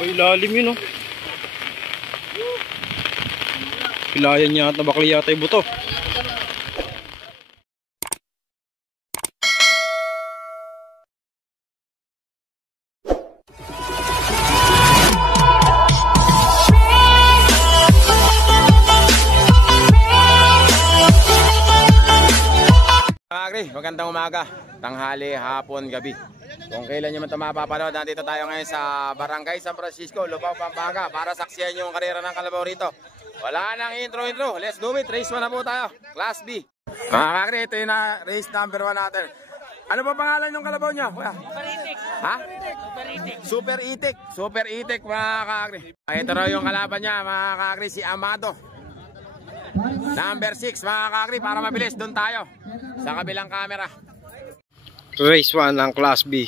Ilalim yun, oh. Pilayan niya at nabakli yata yung buto. Magandang umaga, tanghali, hapon, gabi. Kung kailan nyo man ito mapapanood, nandito tayo ngayon sa Barangay San Francisco, Lubao, Pampanga, para saksiyan yung karera ng kalabaw rito. Wala nang intro. Let's do it. Race 1 na po tayo. Class B. Mga kakri, ito yung race number 1 natin. Ano ba pangalan ng kalabaw nyo? Super Itik. Ha? Super Itik. Super Itik, mga kakri. Ito raw yung kalaban niya, mga kakri, si Amado. Number 6, mga kakri, para mabilis. Doon tayo sa kabilang camera. Race 1 ng Class B.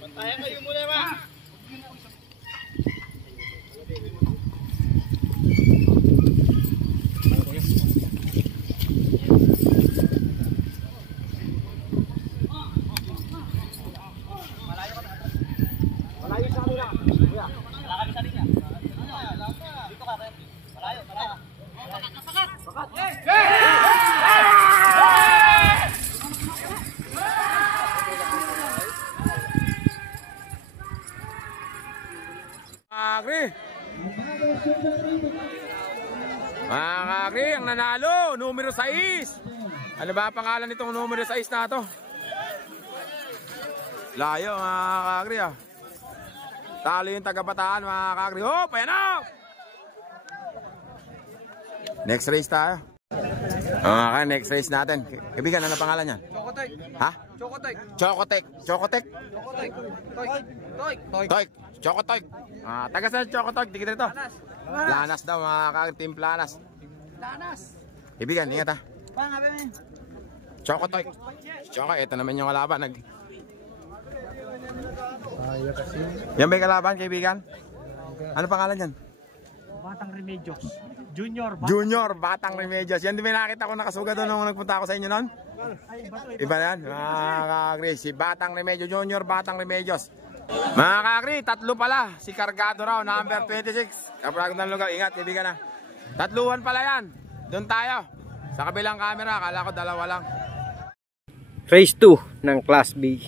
Bantayan kayo muna, ma. Malayo sa kanila. Kuya. Wala ka sa linya. Dito ka, Ren. Malayo. Pakat. Mga kakri, ang nanalo, numero 6. Ano ba pangalan nitong numero 6 na to? Layo, mga kakri, ah. Talo yung taga-Bataan, mga kakri. Hop, ayan na! Next race tayo. Okay, next race natin. Kaibigan, ano pangalan niyan? Chocotek. Ha? Chocotek. Chocotek. Chocotek? Toy. Chocotek. Taga saan Chocotek? Dikit rito. Planas daw, mga kakri. Team Planas. Kaibigan, ingat ha. Chocotek. Ito naman yung kalaban. Yan ba yung kalaban, kaibigan? Ano pangalan yan? Batang Remedios. Junior Batang Remedios. Yan din may nakita ko nakasuga doon nung nagpunta ako sa inyo noon. Iba yan. Mga kakri, si Batang Remedios. Junior Batang Remedios. Mga kakri, 3 pala. Si Cargado raw, number 26. Kapag ng lugar, ingat kaibigan na. 3 pala yan. Doon tayo. Sa kabilang camera, akala ko 2 lang. Race 2 ng Class B.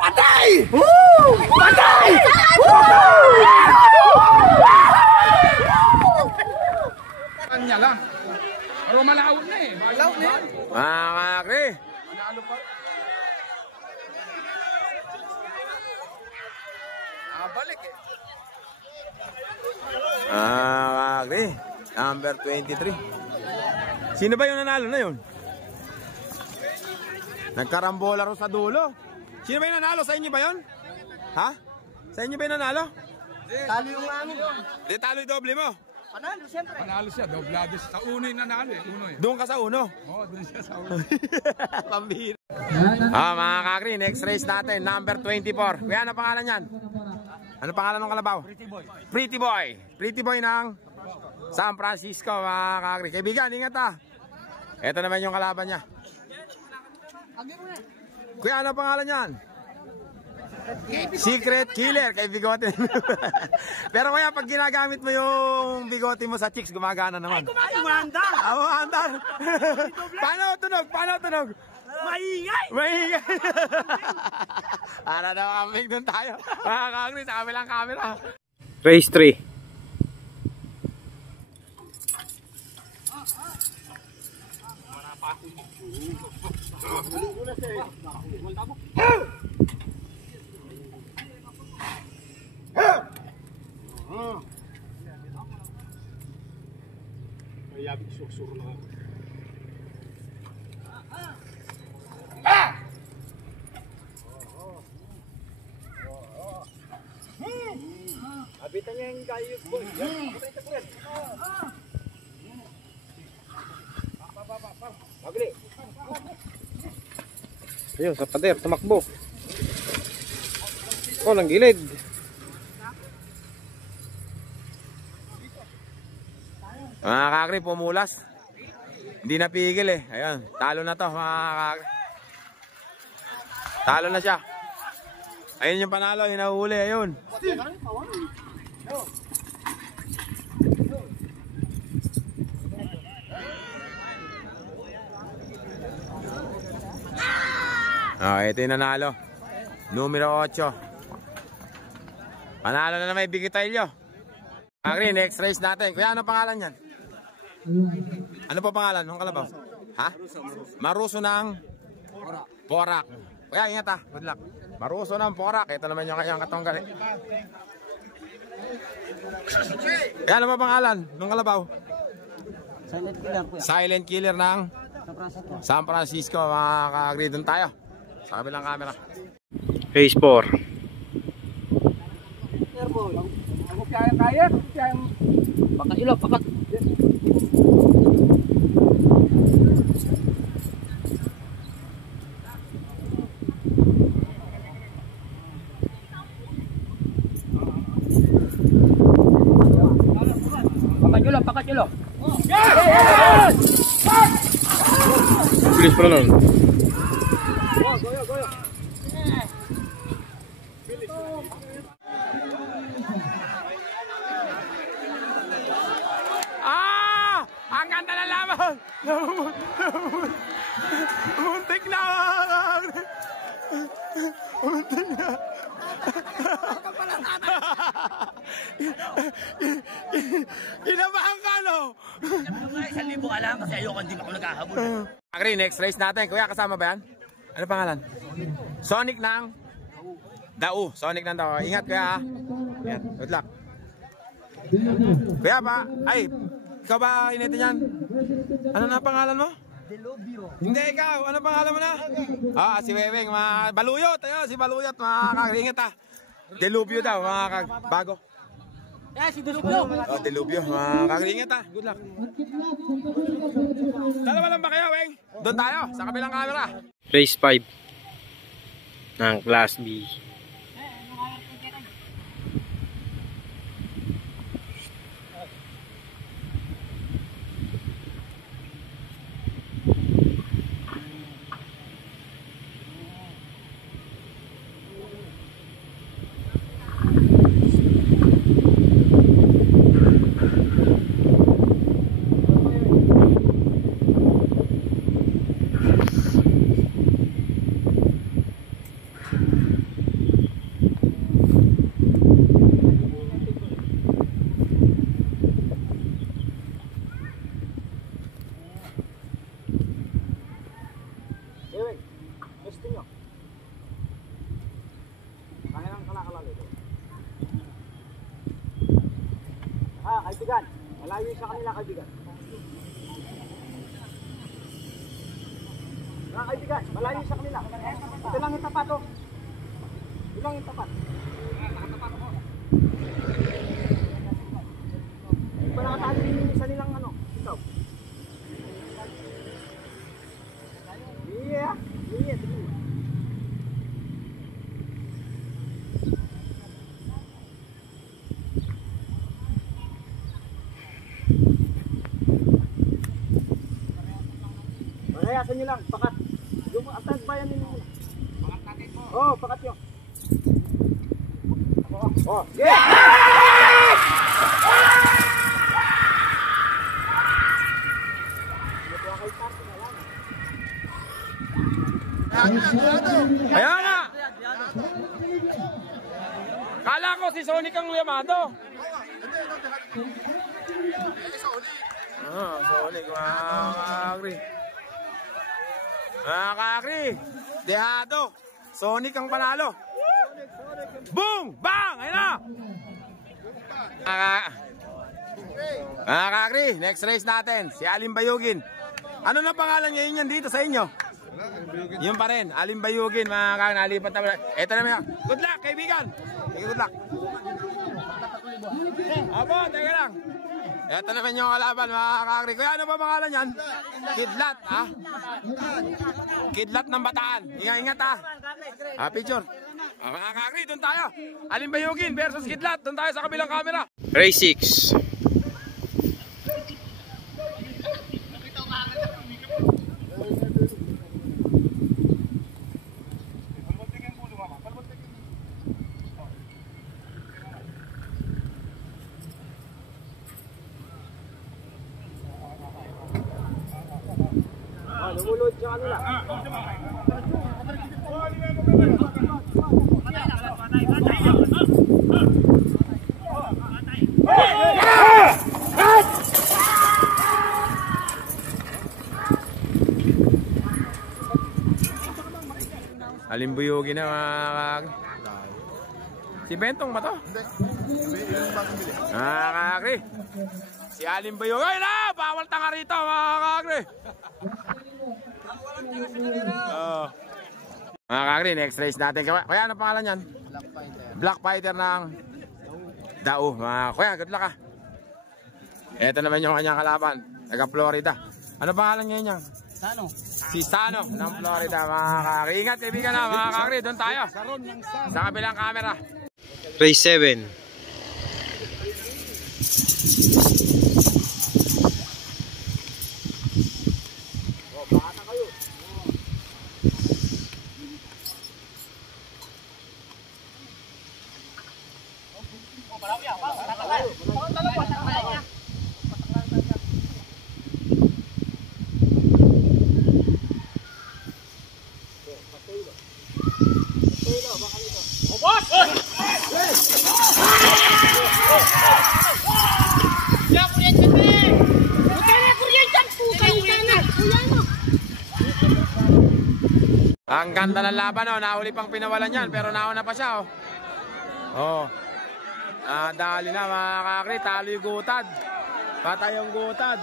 Patay! Patay! Kanya lang. Pero malawon na eh. Malawon na yan. Mga kakri. Manalo pa. Balik eh. Kakri. Number 23. Sino ba yung nanalo na yun? Nagkarambola ro sa dulo. Sino ba yung nanalo? Sa inyo ba yun? Ha? Sa inyo ba yung nanalo? Talo yung amin. Di talo yung doble mo. Panalo siyempre. Panalo siya. Doblado sa uno yung nanalo eh. Uno eh. Doon ka sa uno. Oo, doon siya sa uno. Pambihira. Mga kakri, next race natin, number 24. Kuya, ano pangalan yan? Ano pangalan ng kalabaw? Pretty boy. Pretty boy. Pretty boy ng San Francisco, mga kakri. Kaibigan, ingat ha. Ito naman yung kalaban niya. Kuya, ano pangalan yan? Secret Killer kay Bigote. Pero kuya, pag ginagamit mo yung bigote mo sa chicks, gumagana naman. Ay, umandar! Umandar! Paano tunog? Maingay! Para daw kami doon tayo. Mga kakri, sa kabilang camera. Race 3. Ayun, sa pader, tumakbo. Oh, lang gilid. Mga kakri, pumulas. Hindi napigil eh. Ayun, talo na to mga kakri. Talo na siya. Ayun yung panalo, hinahuli, ayun. Ito yung nanalo. Numero 8. Panalo na may bigitailyo. Kakri, next race natin. Kuya, ano pangalan yan? Ano pa pangalan ng kalabaw? Ha? Maruso ng Porak. Kuya, ingat ha. Good luck. Maruso ng Porak. Ito naman yung kanyang katonggal. Kuya, ano pa pangalan ng kalabaw? Silent killer kuya. Silent Killer ng San Francisco. Mga kakri, doon tayo. Sa kabilang camera. Phase 4. Pakat ilo, pakat. Pakat ilo. Bilis pala nun. Ang ganda na laban! Muntik na! Muntik na! Inabahan ka, no? 1,000 alam kasi ayoko hindi ako naghahabol. Agri, next race natin. Kuya, kasama ba yan? Ano pangalan? Sonic ng Dau. Sonic ng Dau. Ingat kuya ha. Yan. Good luck. Kuya ba? Ay, ikaw ba inete niyan? Ano na pangalan mo? Delubio. Hindi ikaw. Ano pangalan mo na? Si Weweng. Baluyot. Ayun, si Baluyot. Ingat ha. Delubio daw. Bago. Si Delubio. Delubio. Ingat ha. Good luck. Dalawa lang ba kayo, Weng? Doon tayo. Sa kabilang camera. Race 5 ng Class B. Kaibigan, malayo sa kanila kaibigan. Kaibigan, malayo sa kanila. Ito lang yung tapat oh. Ito lang yung tapat. Nakatapat ako. Hindi pa nakatali yung isa nilang ano, ikaw. Yeah. Panayasan nyo lang, pakat. Yung atag bayan ninyo muna. Pakat natin po. Oo, pakat yun. Yeah! Ayan nga! Kala ko si Sonic ang Yamado. Sonic, mga kakri. Dehado. Sonic ang panalo. Boom! Bang! Ayun na! Mga kakri, next race natin. Si Alim Bayugin. Ano na pangalan ngayon yan dito sa inyo? Yun pa rin, Alim Bayugin, mga kakri. Nalipat na. Ito na mga. Good luck, kaibigan. Good luck. Aba, teka lang. Ito naman yung kalaban, mga kakri. Kuya, ano ba pangalan yan? Kidlat, ha? Kidlat ng Bataan. Ingat, ha? Picture. Mga kakri, doon tayo. Alimbayugin versus Kidlat. Doon tayo sa kabilang camera. Race 6. Lumulod siya kanila. Alimbuyugin na mga kakri. Si Bentong ba to? Mga kakri. Si Alimbuyugin. Ay na! Bawal tanga rito mga kakri. Mga kakri, next race natin. Kuya, ano pangalan yan? Black Fighter ng Dao. Kuya, good luck, ha. Ito naman yung kanyang kalaban. Taga Florida. Ano pangalan ngayon niya? Sano? Si Sano ng Florida, mga kakri. Ingat, kaibigan na, mga kakri. Doon tayo. Sa kabilang camera. Race 7. Ang ganda ng laban, oh. Nahuli pang pinawalan yan, pero nauna pa siya, oh. Oh. Dali na, mga kakri. Talo yung gutad. Patay yung gutad.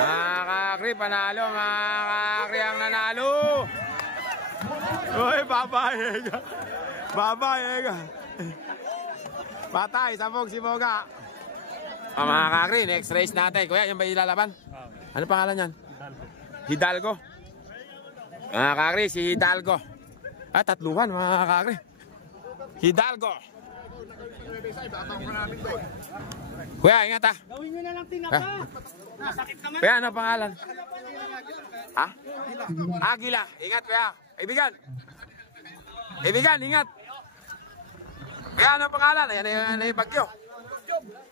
Mga kakri, panalo. Mga kakri ang nanalo. Uy, babae. Babae. Patay, sabog si Boga. Mga kakri, next race natin. Kuya, yung ba ilalaban? Ano pangalan yan? Hidalgo. Mga kakri, si Hidalgo. Tatluhan, mga kakri. Hidalgo. Kuya, ingat, ha. Gawin nyo na lang tinapa. Nasakit naman. Kuya, ano pangalan? Ha? Agila. Ingat, kuya. Ibigan. Ibigan, ingat. Kuya, ano pangalan? Ayan yung bagyo.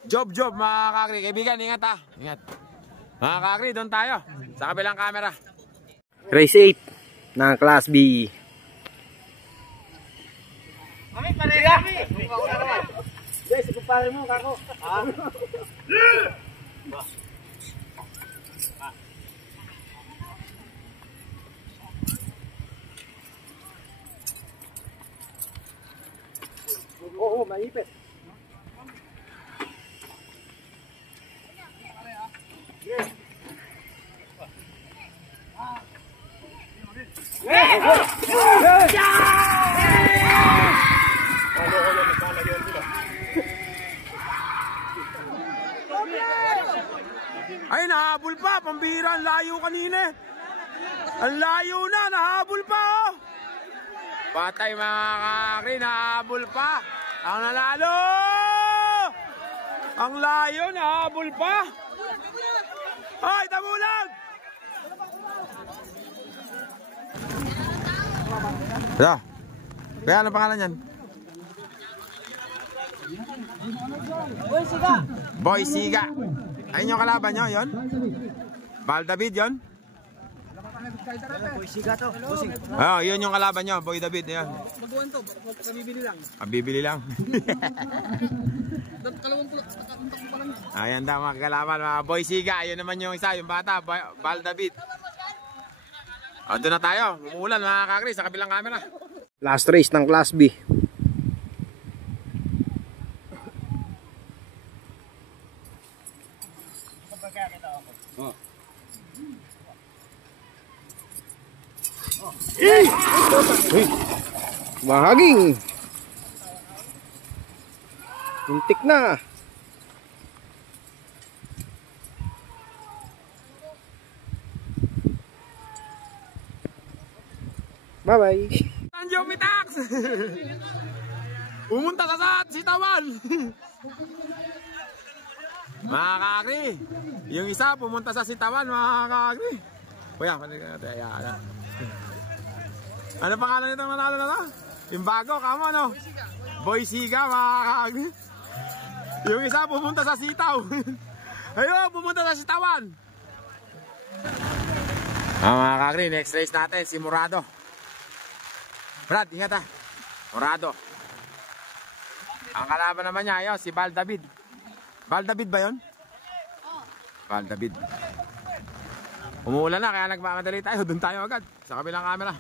Job, mga kakri. Ibigan, ingat, ha. Ingat. Mga kakri, doon tayo. Sa kabilang camera. Race 8 ng Class B. Kami, pareha kami. Guys, ikumpare mo, kako. Oo, maipit. Ay, nahabol pa. Pambira, ang layo kanina. Ang layo na, nahabol pa, oh. Patay, mga kakri, nahabol pa. Ang nanalo. Ang layo, nahabol pa. Ay, tabulag. Kaya, ano pangalan yan? Uy, siga. Boy Siga. Ayun yung kalaban nyo, yun? Val David, yun? Uy, siga to. Busing. Yun yung kalaban nyo, Boy David, yun. Baguhan to, kabibili lang. Bibili lang. Ayan daw mga kalaban, mga Boy Siga. Ayun naman yung isa, yung bata, Val David. Doon na tayo, umuulan mga kakri sa kabilang camera. Last race ng Class B. Bahaging. Muntik na. Bye-bye. Tanjo Pitax! Pumunta sa sitawan! Mga kakri, yung isa pumunta sa sitawan, mga kakri. Kuya, ayan. Ano pangalan nitong nanalo na to? Yung bago, kamo no? Boy Siga, mga kakri. Yung isa pumunta sa sitaw. Ayun, pumunta sa sitawan. Mga kakri, next race natin, si Murado. Brad, ingat ha. Murado. Ang kalaban naman niya, yun, si Val David. Val David ba yun? Val David. Umuulan na, kaya nagmamadali tayo. Doon tayo agad, sa kabilang camera.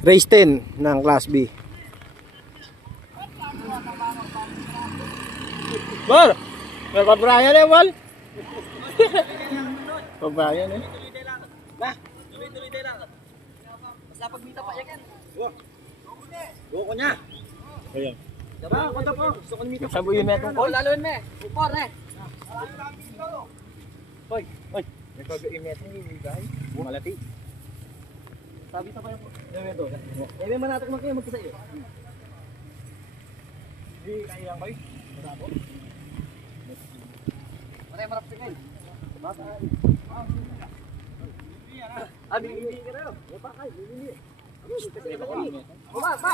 Race 10 ng Class B. Bar! May pabrayan eh, Wal? Pabrayan eh. Na, tuloy-tuloy tayo lang. Basta pagmita pa yan. Buko niya. Ayan. Diba? Kunta po. Gusto ko nimita. Sabi yung metong Oh, laloin me. Upor eh. Hoy, hoy. May pag-imet mo yung guys. Malati. Sabi sa kayo po. Eh, may manatok man kayo magkasa iyo. Hindi, kaya kayo. Marabo. Marap sa kayo. Bibili ka rin. Wala kayo, bibili. Ba!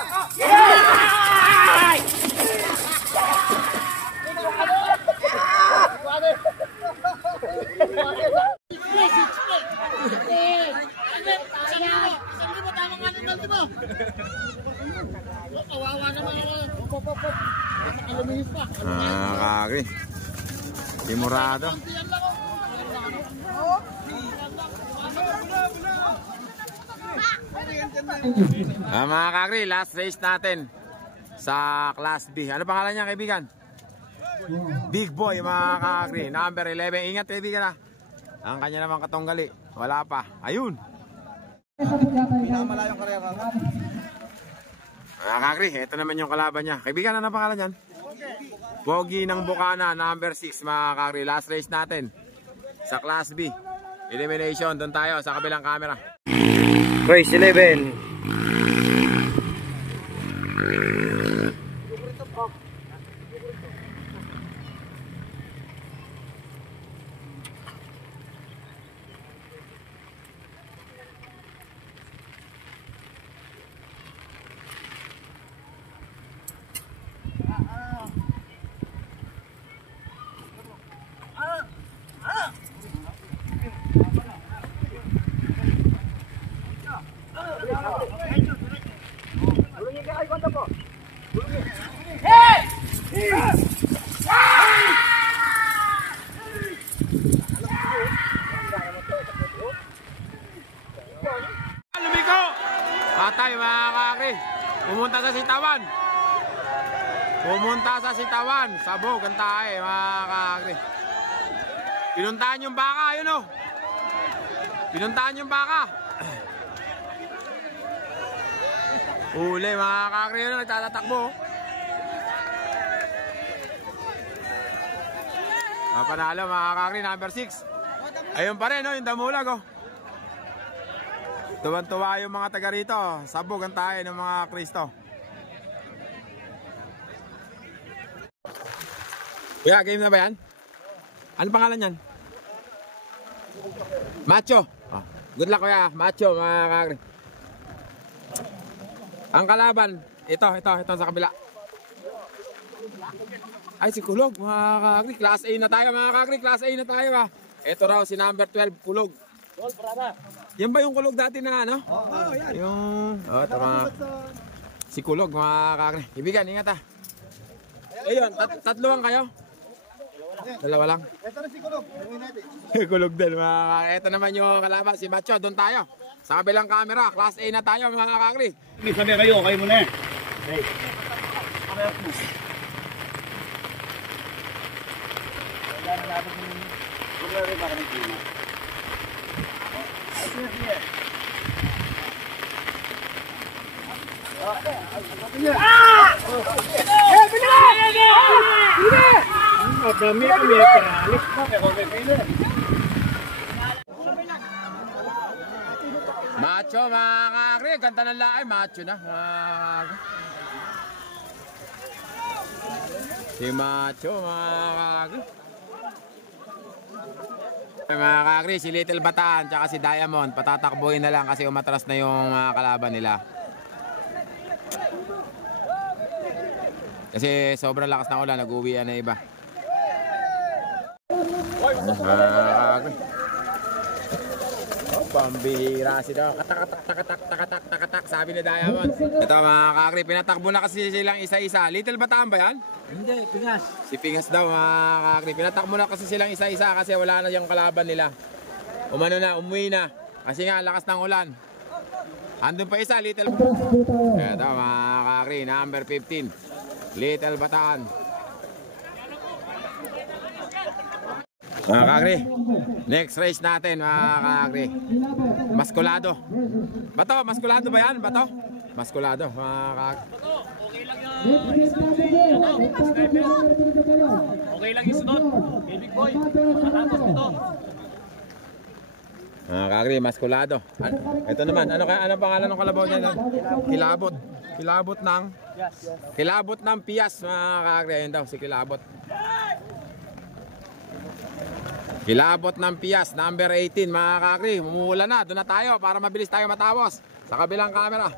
Kakri. Si Murado. Mga kakri, last race natin sa Class B. Ano pangalan niya, kaibigan? Big Boy, mga kakri. Number 11. Ingat, kaibigan ha. Ang kanya naman katunggali. Wala pa. Ayun. Pinamalayong karera. Mga kakri, ito naman yung kalaban niya. Kaibigan, ano pangalan niyan? Pogi ng Bukana, number 6, mga kakri. Last race natin sa Class B. Elimination. Doon tayo sa kabilang camera. Race 11. Lumiko! Patay, mga kakri. Pumunta sa sitawan. Pumunta sa sitawan. Sabog ang tae, mga kakri. Pinuntahan yung baka, yun o. Pinuntahan yung baka. Uli, mga kakri, yun o. Nagtatatakbo. Panalo, mga kakri, number 6. Ayun pa rin, no, yung damulag, oh. Tuwan-tuwa yung mga taga rito. Sabog ang tayo ng mga Kristo. Kuya, game na ba yan? Ano pangalan yan? Macho. Oh, good luck, kuya. Macho, mga kakri. Ang kalaban, ito sa kabila. Ay, si Kulog, mga kakri. Class A na tayo, mga kakri. Class A na tayo, ha. Ito raw si number 12, Kulog. Yan ba yung Kulog dati na ano? Oo, yan. Yung... ito mga... Si Kulog, mga kakri. Ibigan, ingat ha. Ayun, tatluhan kayo? Dalawa lang. Ito na si Kulog. Kulog din, mga kakri. Ito naman yung kalaban, si Macho. Doon tayo. Sa kabilang camera, Class A na tayo, mga kakri. Sabi kayo muna eh. Hey. Macho mga kakri, ganda ng laay, macho na. Si Macho mga kakri. Mga kakri, si Little Bataan tsaka si Diamond, patatakbuhin na lang kasi umatras na yung mga kalaban nila. Kasi sobrang lakas ng ulan, nag-uwian na iba. Pambihira si daw. Katak, sabi ni Diamond. Ito mga kakri, pinatakbo na kasi silang isa-isa. Little Bataan ba yan? Hindi, Pingas. Si Pingas daw mga kakri. Pinatakbo na kasi silang isa-isa kasi wala na yung kalaban nila. Umano na, umuwi na. Kasi nga, lakas ng ulan. Andun pa isa, Little Bataan. Ito mga kakri, number 15. Little Bataan. Mga kakri, next race natin mga kakri. Maskulado. Bato, maskulado ba yan? Bato? Maskulado mga kakri. Okay lang yung... Okay lang yung sunod. Big boy. Matapos ito. Mga kakri, maskulado. Ito naman, ano pangalan ng kalabaw niya? Kilabot. Kilabot ng Pias mga kakri. Ayun daw, si Kilabot. Kilabot ng Pias, number 18 mga kakri. Mumuula na, doon na tayo para mabilis tayo matapos. Sa kabilang camera.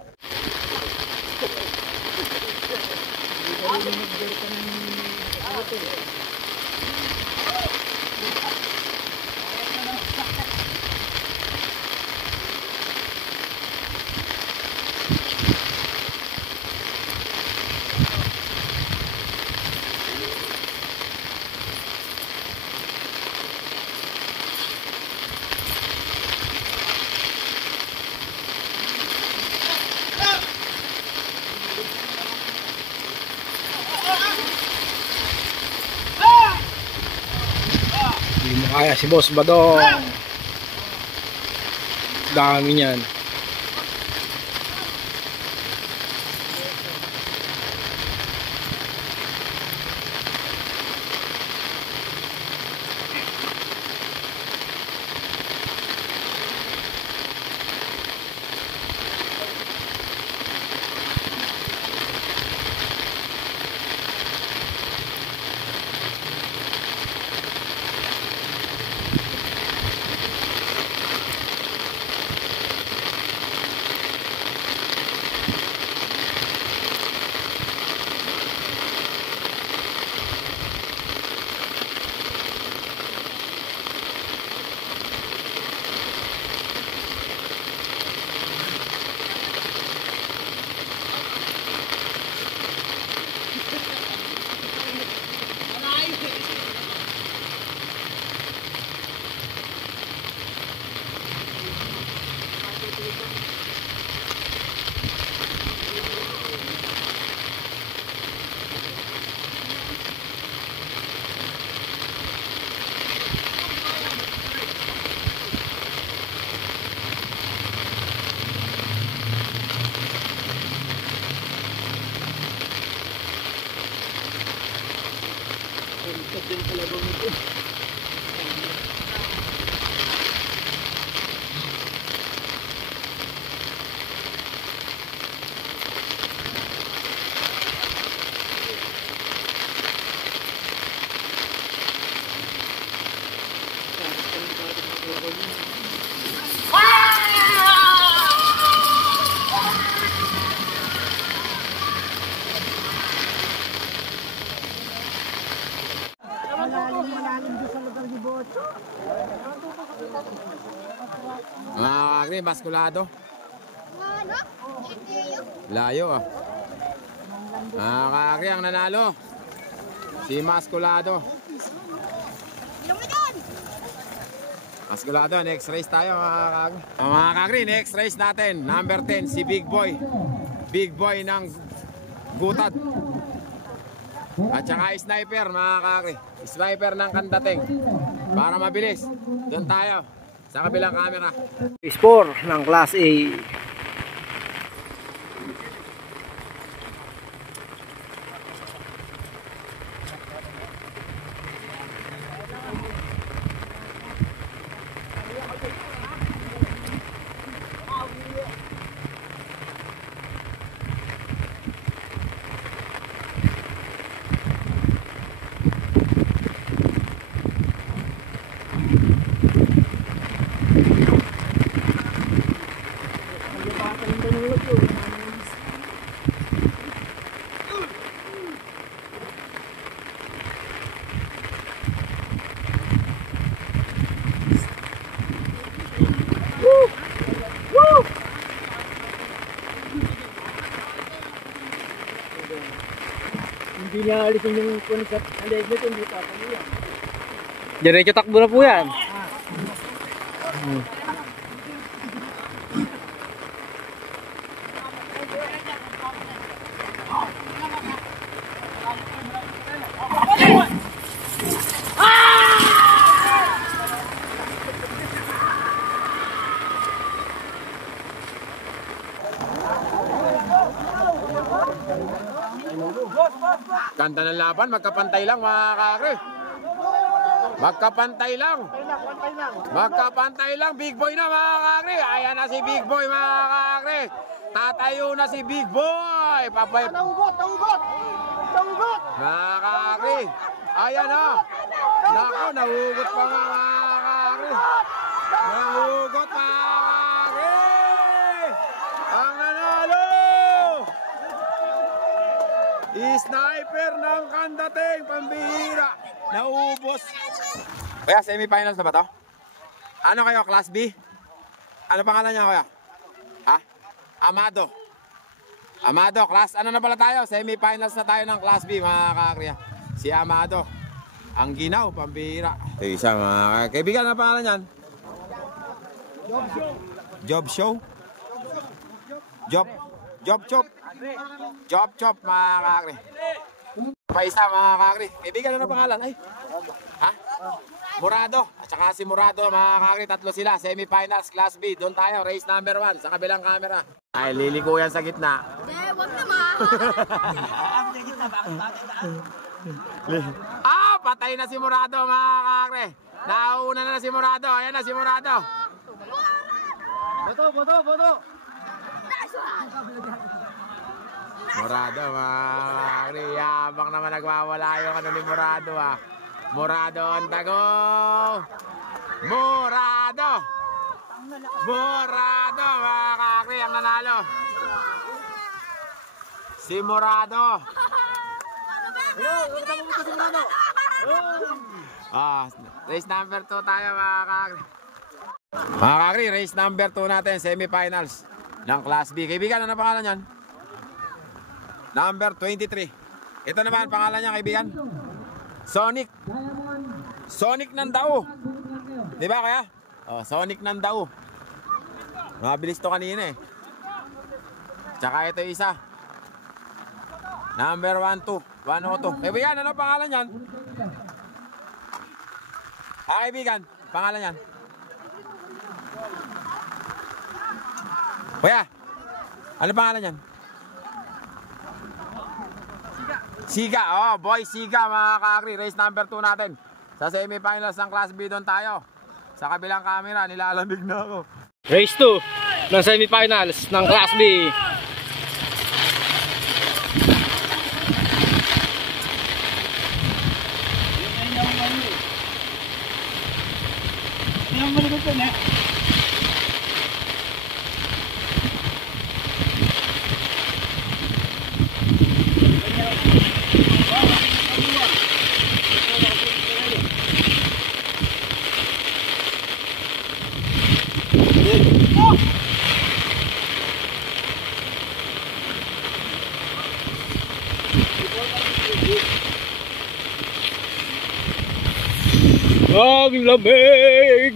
Hindi mo kaya si Boss Badong. Dami niyan. Mga kakri, baskulado. Layo ah. Mga kakri, ang nanalo si Maskulado. Maskulado, next race tayo mga kakri. Mga kakri, next race natin, number 10, si Big Boy. Big Boy ng Gutad. At saka sniper mga kakri. Sniper ng Kandateng. Para mabilis, doon tayo sa kabilang camera. Score ng Class A. niya alisin yung kunisat ang leg nito, hindi pa niya. Diretso takbo na po yan. Ganda ng laban, magkapantay lang mga kakri. Magkapantay lang. Magkapantay lang, big boy na mga kakri. Ayan na si big boy mga kakri. Tatayo na si big boy. Papay. Naugot! Mga kakri. Ayan na. Nako, nahugot pa nga mga kakri. Nahugot mga kakri. Ang nanalo. Sniper ng Kandateng, pambihira. Naubos. Kaya semifinals na ba to? Ano kayo, Class B? Ano pangalan niya kuya? Ha? Amado. Amado, class. Ano na pala tayo? Semifinals na tayo ng Class B, mga kakriya. Si Amado. Ang ginaw, pambihira. Ito isa mga kaibigan, ano pangalan niyan? Job show. Job chop. Job chop, mga kakri. Pa isa, mga kakri. Kaibigan, ano pangalan? Ay. Ha? Murado. At saka si Murado, mga kakri. Tatlo sila. Semifinals, Class B. Doon tayo. Race number 1 sa kabilang camera. Ay, liliko yan sa gitna. Wag naman. Patay na si Murado, mga kakri. Nauna na si Murado. Ayan na si Murado. Boto! Murado, mga kakri. Yabang naman nagwawala yung ano ni Murado, ah. Murado ang tago. Murado, mga kakri, ang nanalo. Si Murado. Race number 2 tayo, mga kakri. Mga kakri, race number 2 natin, semifinals ng Class B. Kaibigan, ano pangalan yan? Number 23. Ito naman, pangalan niya, kaibigan? Sonic. Sonic ng Dao. Di ba, kaya? Oh, Sonic ng Dao. Mabilis to kanina eh. Tsaka ito isa. Number 1-2. 102. Kaibigan, ano pangalan yan? Kaibigan, pangalan yan? Kuya, ano pangalan yan? Siga, oh, boy Siga, mga kakri. Race number 2 natin. Sa semifinals ng Class B doon tayo. Sa kabilang camera, nilalamig na ako. Race 2 ng semifinals ng Class B. Ang lamig!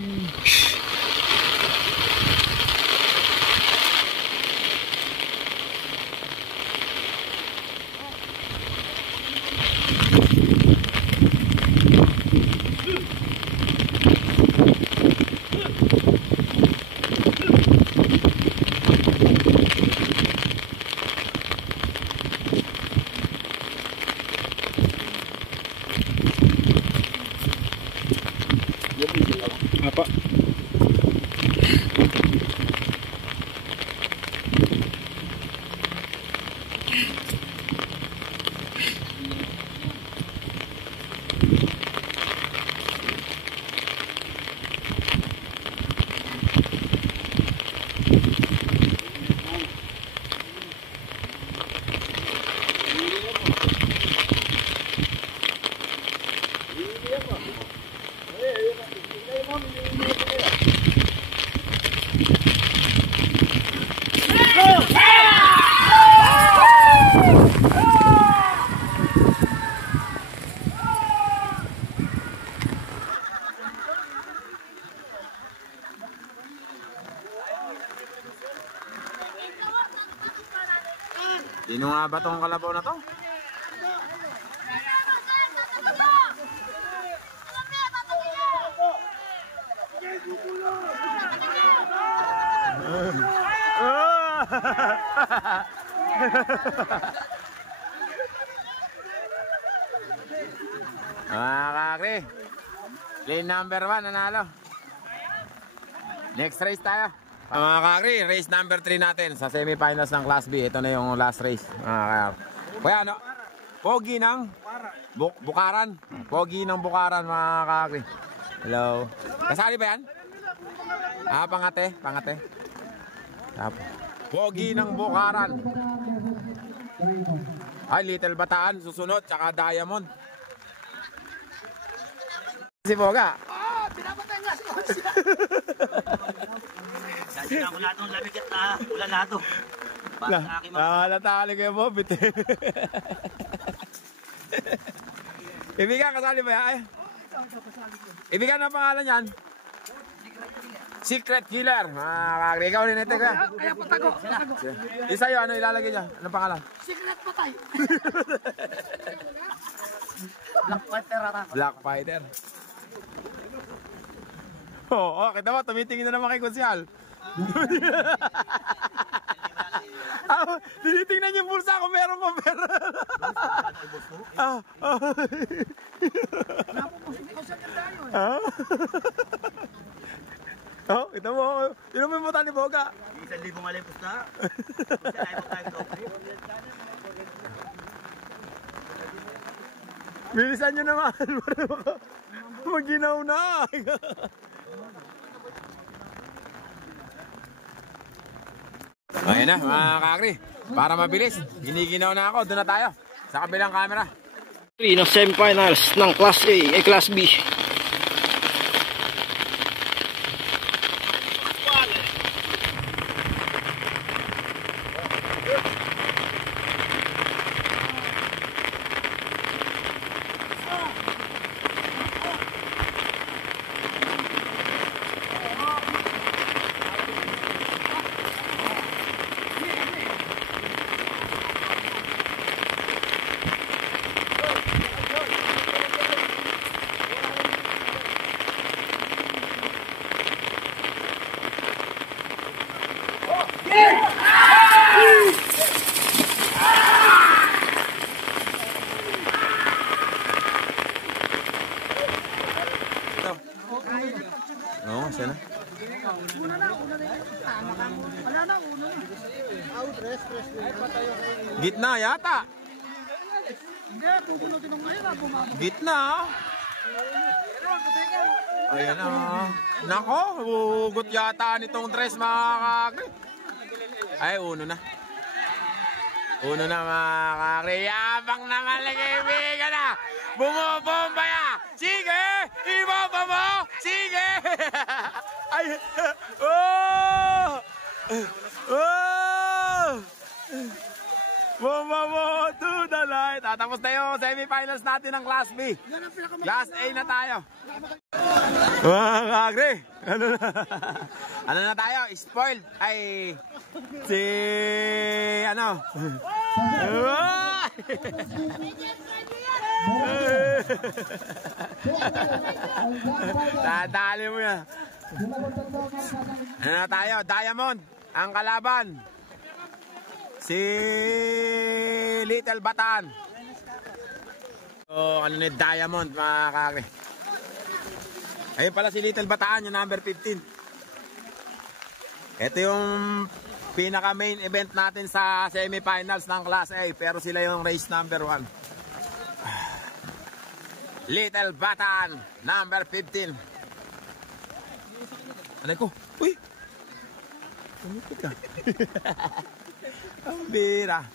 Apa? Sino nga ba tong kalabaw na to? Kakri, lane number 1 nanalo. Next race tayo. Mga kakri, race number 3 natin sa semifinals ng Class B. Ito na yung last race. Kaya ano? Pogi ng Bukaran. Pogi ng Bukaran, mga kakri. Hello. Kasali ba yan? Pangate. Pogi ng Bukaran. Ay, Little Bataan, susunod, tsaka Diamond. Si Boga. Pinapatay nga si Boga. Kasi ako lahat ng labigat na wala lahat to. Natali kayo mo, bite. Ibigan, kasali ba yan? Ibigan ang pangalan yan? Secret Killer. Ikaw rin ito ka. Kaya patago. Isa yun, ano ilalagay niya? Anong pangalan? Secret patay. Black Fighter ata. Black Fighter. Oo, kita mo, tumitingin na naman kay Konsyal. Tinitingnan yung bulsa kung meron pa pera. Kita mo, yun mo yung muta ni Boga. 1,000 nga lepos na. Bilisan nyo naman. Maginaw na. Ayan na mga kakri. Para mabilis, giniginaw na ako. Doon na tayo sa kabilang camera. Ng semifinals ng Class A ay Class B. Oo, siya na. Gitna yata. Gitna. Ayan na. Nako, hugot yata nitong dress mga kakri. Ay, uno na. Uno na mga kakri. Yabang naman lang kaibigan na. Bumubomba ya. Sige! Ibaba mo! Sige! Ay! Oh! Oh! Bomba mo to the light. Tapos na yung semifinals natin ng Class B. Class A na tayo. Mga kakri. Ano na? Ano na tayo? Spoiled. Ay! Si... Ano? Dadali mo yan. Ano na tayo? Diamond. Ang kalaban. Si Little Bataan. So, ano ni Diamond mga kakri. Ayun pala si Little Bataan, yung number 15. Ito yung pinaka main event natin sa semifinals ng Class A. Pero sila yung race number 1. Little Bataan, number 15. Alay ko. Uy! Tumipit ka. Ang bira.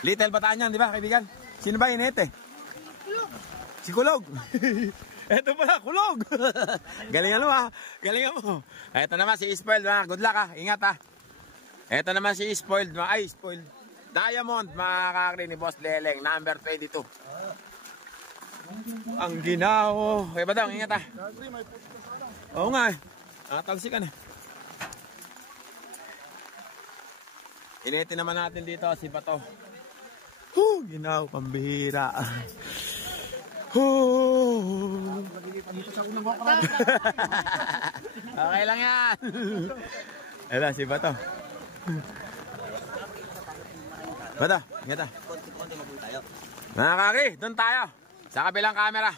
Little Bataan yan, di ba kaibigan? Sino ba inete? Si Kulog. Eto pala, Kulog. Galingan mo ha. Galingan mo. Eto naman si Spoiled ha. Good luck ha. Ingat ha. Eto naman si Spoiled. Ay, Spoiled. Diamond, mga kakri ni Boss Leleng, number 22. Ang ginaw. Okay ba daw? Ingat ha. Oo nga eh. Nakatalsikan eh. Ilitin naman natin dito si Bato. Ginaw, pambihira. Okay lang yan. Ayan si Bato. Bato, ingat ah. Mga kaki, doon tayo. Sa kabilang camera.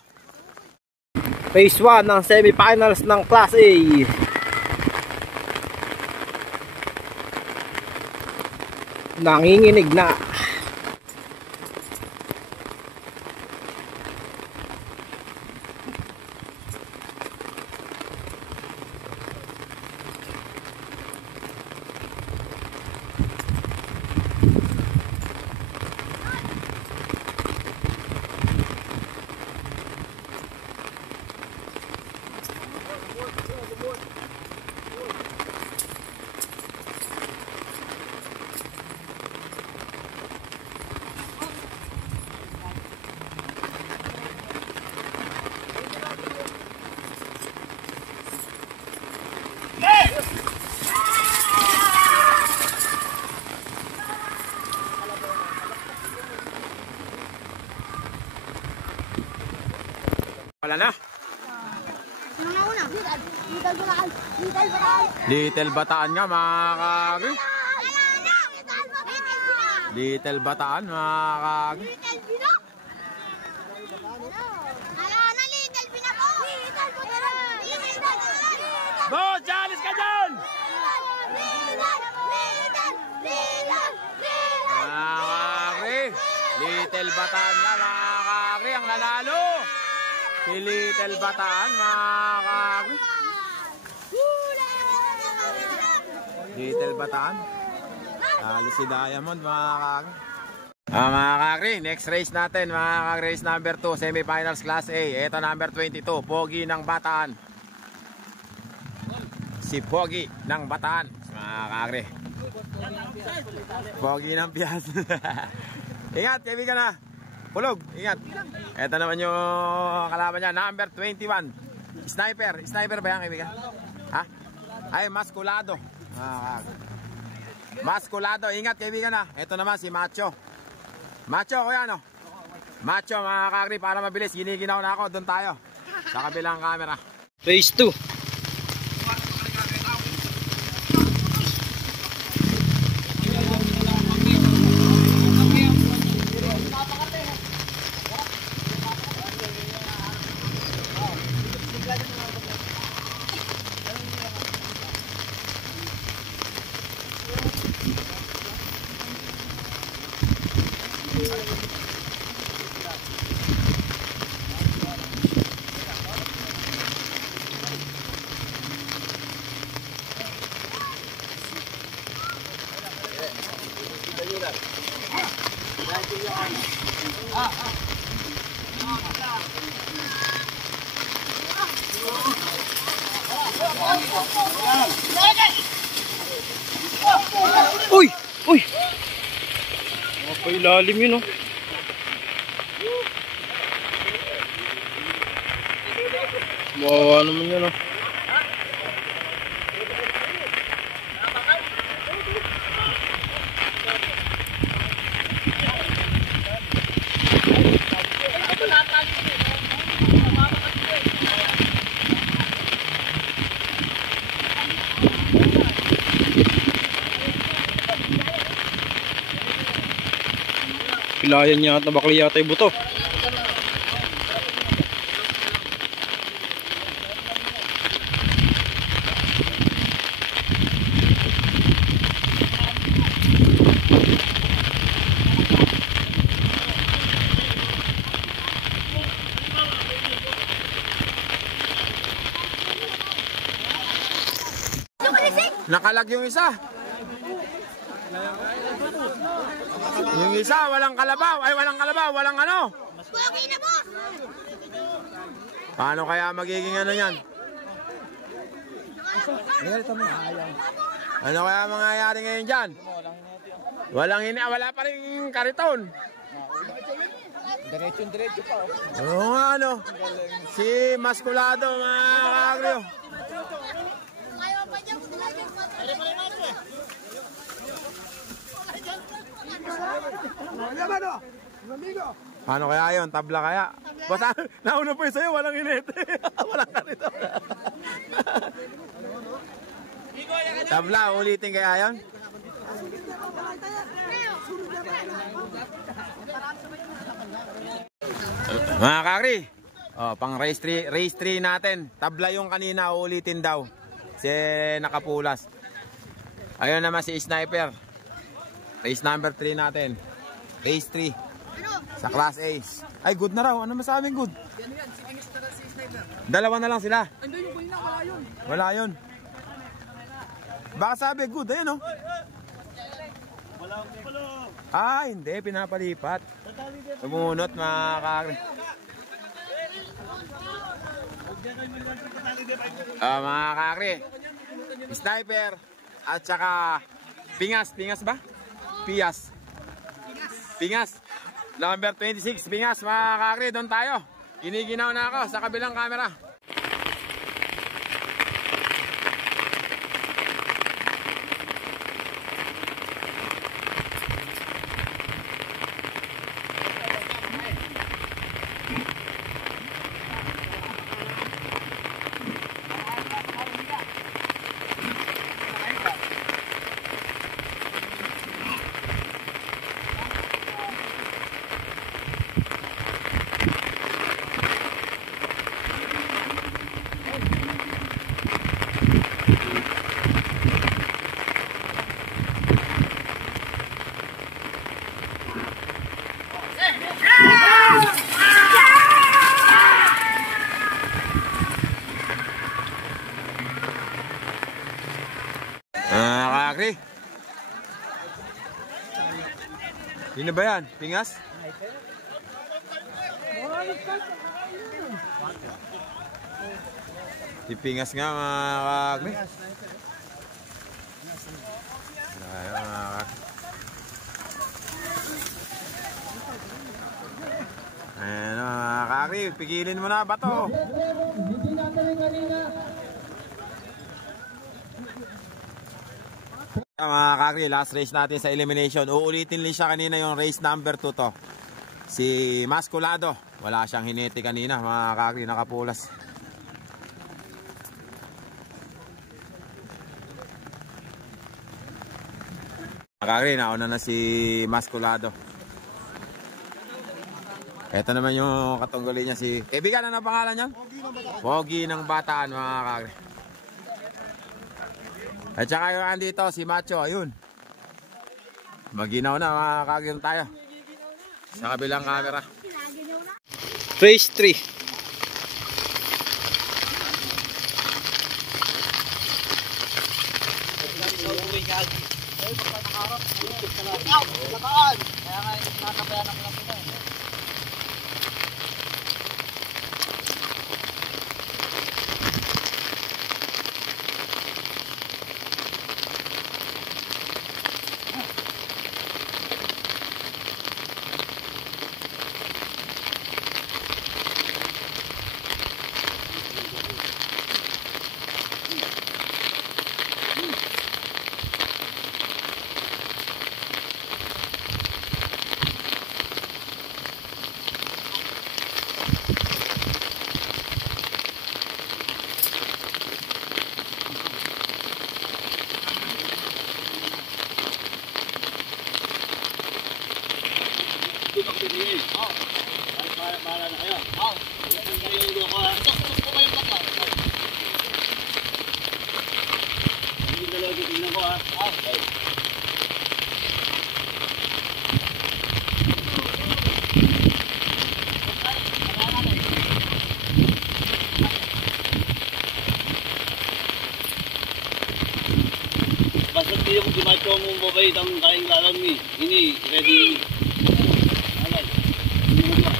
Phase 1 ng semifinals ng Class A. Nanginginig na. Wala na. Yung nauna, Little Bataan nga mga kaki. Little Bataan mga kaki. Boss, jalis ka dyan! Mga kaki. Little Bataan nga mga kaki ang nanalo. Si Little Bataan mga kaki. Little Bataan. Talo si Diamond mga kaki. Mga kaki, next race natin mga kaki, race number 2, semifinals class A. Ito number 22, Pogi ng Bataan. Si Pogi ng Bataan mga kaki. Pogi ng Pias. Ingat, kaibigan na. Pulog, ingat. Ito naman yung kalaban niya, number 21. Sniper, sniper ba yan kaibigan? Ha? Ay, Maskulado. Maskulado, ingat kaibigan na. Ito naman si Macho. Macho, kuya no? Macho mga kakri, para mabilis, giniginaw na ako, doon tayo. Sa kabilang camera. Phase 2. Uy! Uy! Napailalim yun, oh. Bawa naman yun, oh. Pilayan niya at nabakli yata yung buto. Nakalag yung isa. Yung isa, walang kalabaw. Ay, walang kalabaw, walang ano. Paano kaya magiging ano yan? Ano kaya mangyayari ngayon dyan? Wala pa rin kariton. Diretso pa. Oo nga ano. Si Maskulado mga kagrio. Paano kaya yun? Tabla kaya? Basta nauna po yung sa'yo, walang init. Walang ganito. Tabla, ulitin kaya yun? Mga kakri, pang race 3 natin. Tabla yung kanina, ulitin daw. Si nakapulas. Ayun naman si Sniper. Race number 3 natin. Race 3. Sa Class A. Ay, good na raw. Ano masabing good? Dalawa na lang sila. Wala yun. Baka sabi good. Ayun, oh. Ah, hindi. Pinapalipat. Sumunot, mga kakri. Mga kakri. Sniper. At saka Pingas. Pingas ba? Pingas. Number 26. Pingas, mga kakri. Doon tayo. Giniginaw na ako sa kabilang camera. Kakri. Sino ba yan? Pingas? Si Pingas nga, mga kakri. Ayun, mga kakri. Ayan, mga kakri. Pigilin mo na bato. Mga kakri, last race natin sa elimination. Uulitin din siya kanina yung race number 2 to. Si Masculado. Wala siyang hinete kanina, mga kakri, nakapulas. Mga kakri, nauna na si Masculado. Ito naman yung katunggali niya si... Bigan, ano pangalan niya? Pogi ng Bataan, mga kakri. At saka yung andito, si Macho, ayun. Maginaw na, mga kagyan tayo. Sa kabilang camera. Race 3. Basta hindi mo gimacho mo babay tang kain lalang ni. Ini ready. Alay. Ini mo.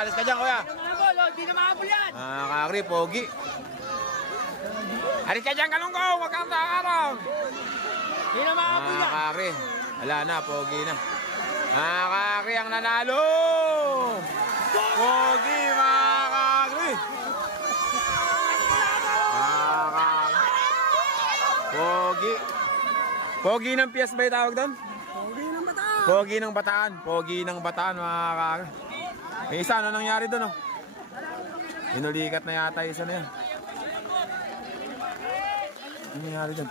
alis ka dyan, kuya. Hindi na mahabol yan. Kakri, pogi. Alis ka dyan, Galunggong. Huwag kang takarang. Hindi na mahabol yan. Kakri. Wala na, pogi na. Kakri ang nanalo. Pogi, kakri. Pogi. Pogi ng piyes ba yung tawag doon? Pogi ng bataan. Pogi ng bataan, mga kakri. May isa, ano nangyari doon, oh? Inulikat na yata isa na yan. Ano nangyari doon?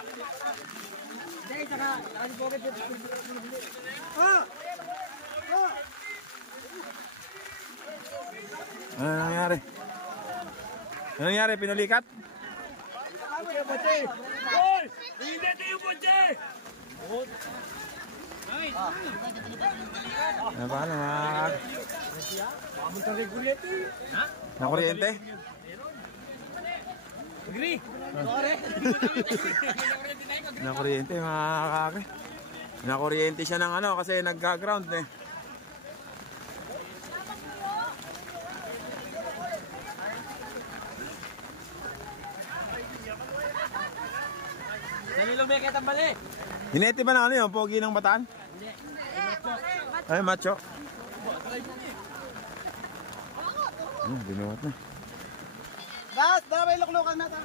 Ano nangyari? Ano nangyari? Pinulikat? Ano ba? Na kuryente? Na kuryente, mga kakaki. Na kuryente siya ng ano kasi nagka-ground eh. Dali lumikit ang bali. Hinete ba na ano yun? Pogi ng bataan? Ay, macho. Binuhat na. Gas, damay luklukan natin.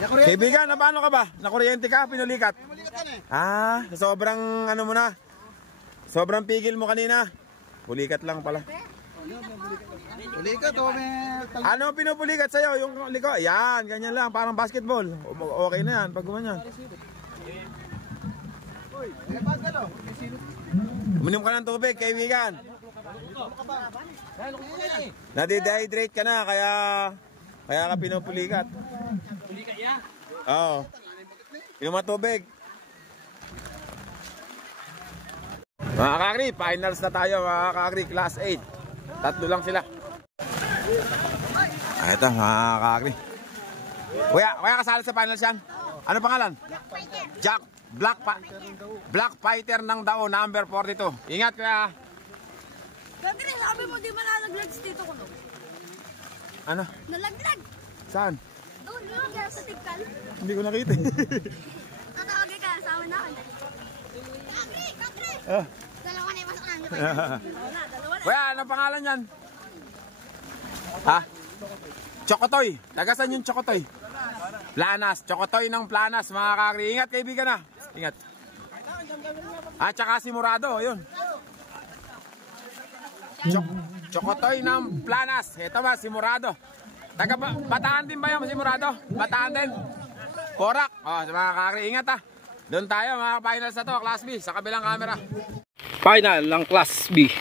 Kaibigan, na paano ka ba? Nakuryente ka? Pinulikat? Ah, sobrang ano mo na? Sobrang pigil mo kanina? Pulikat lang pala. Pulikat o may... Ano pinupulikat sa'yo? Yung liko? Yan, ganyan lang. Parang basketball. Okay na yan pag gumanyan. Uminom ka ng tubig, kaibigan. Nade-dehydrate ka na, kaya ka pinupulikat. Pulikat yan? Oo. Inom ang tubig. Mga kakri, finals na tayo mga kakri, class 8. Tatlo lang sila. Ito mga kakri. Kuya kasali sa finals yan. Ano pangalan? Jack Black Fighter ng Dao, number 42. Ingat kuya. Gagre, sabi mo di malalaglag sa tito ko no? Ano? Nalaglag! Saan? Doon, doon, kaya sa tigkal. Hindi ko nakita. Tatawagin ka, asawa na akin. Gagre, gagre! Ah. Dalawa na yung masok namin. Dalawa na. Kuya, ano pangalan yan? Ha? Chokotoy. Tagasan yung Chokotoy. Planas. Chokotoy ng Planas. Mga kakri. Ingat kaibigan na. Ingat. At saka si Murado. Yun. Chokotoy ng Planas. Ito ba si Murado. Bataan din ba yung si Murado? Bataan din. Korak. O, mga kakri. Ingat ha. Doon tayo mga finals na to. Class B. Sa kabilang camera. Final ng Class B.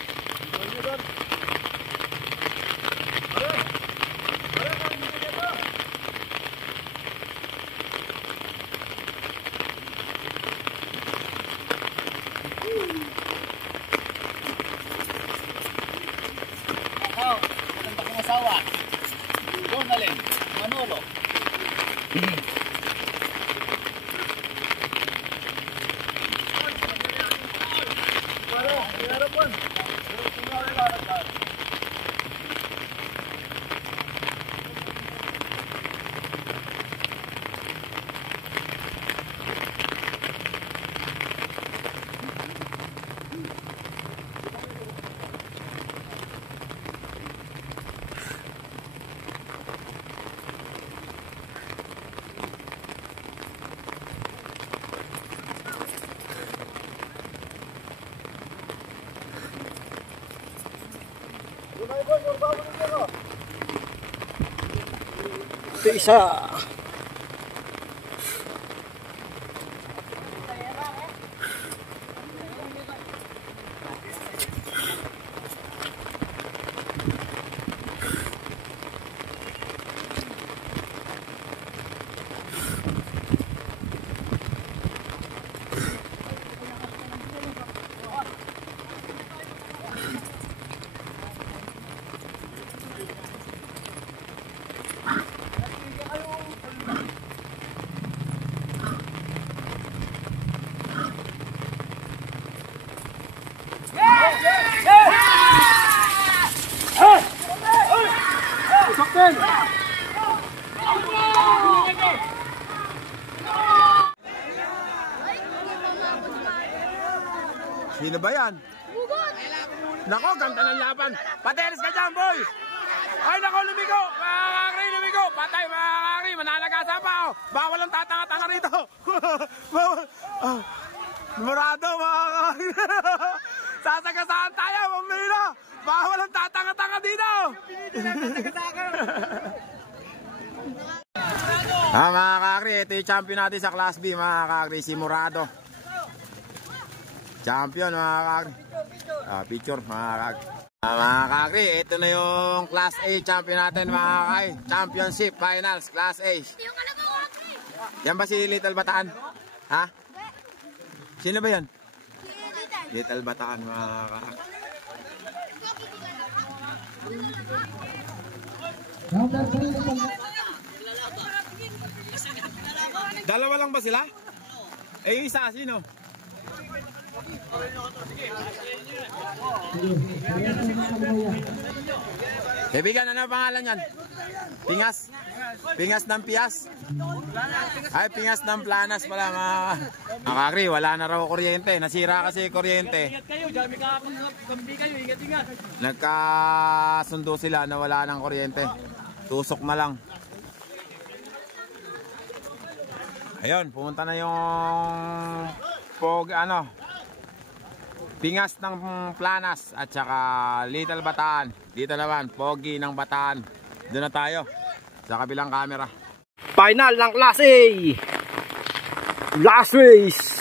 Ikaw, maganda kong asawa. Donalyn, Manolo. Ito isa. Sino ba yan? Nako, ganda ng laban. Pateres ka dyan, boy! Ay, nako, lumigo! Mga kakri, lumigo! Patay, mga kakri! Manalagasa pa, oh! Bawal ang tatanga-tanga rito! Bawal! Murado, mga kakri! Sasagasaan tayo, mamila! Bawal ang tatanga-tanga dito! Mga kakri, ito yung champion natin sa Class B, mga kakri, si Murado. Champion, mga kakri. Picture, mga kakri. Mga kakri, ito na yung Class A champion natin, mga kakri. Championship Finals, Class A. Yan ba si Little Bataan? Ha? Sino ba yan? Little Bataan, mga kakri. Dalawa lang ba sila? Eh, yung isa, sino? Kaibigan, ano pangalan yan? Pingas? Pingas ng Pias? Ay, Pingas ng Planas pala, mga kakri. Wala na raw kuryente. Nasira kasi kuryente. Nagkasundo sila na wala ng kuryente. Tusok na lang. Ayun, pumunta na yung Pingas ng Planas at saka Little Bataan. Dito naman, Pogi ng Bataan. Doon na tayo sa kabilang camera. Final ng Class A. Last race.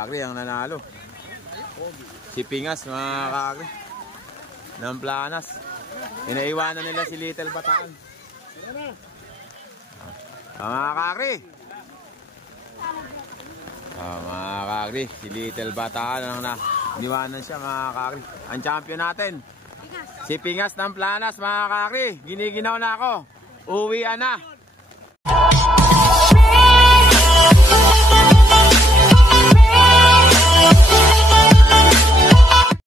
Kakri ang nanalo. Si Pingas, mga kakri ng Planas. Inaiwanan nila si Little Bataan. Mga kakri, mga kakri, si Little Bataan ang iniwanan siya, mga kakri. Ang champion natin si Pingas ng Planas, mga kakri. Giniginaw na ako. Uwian na.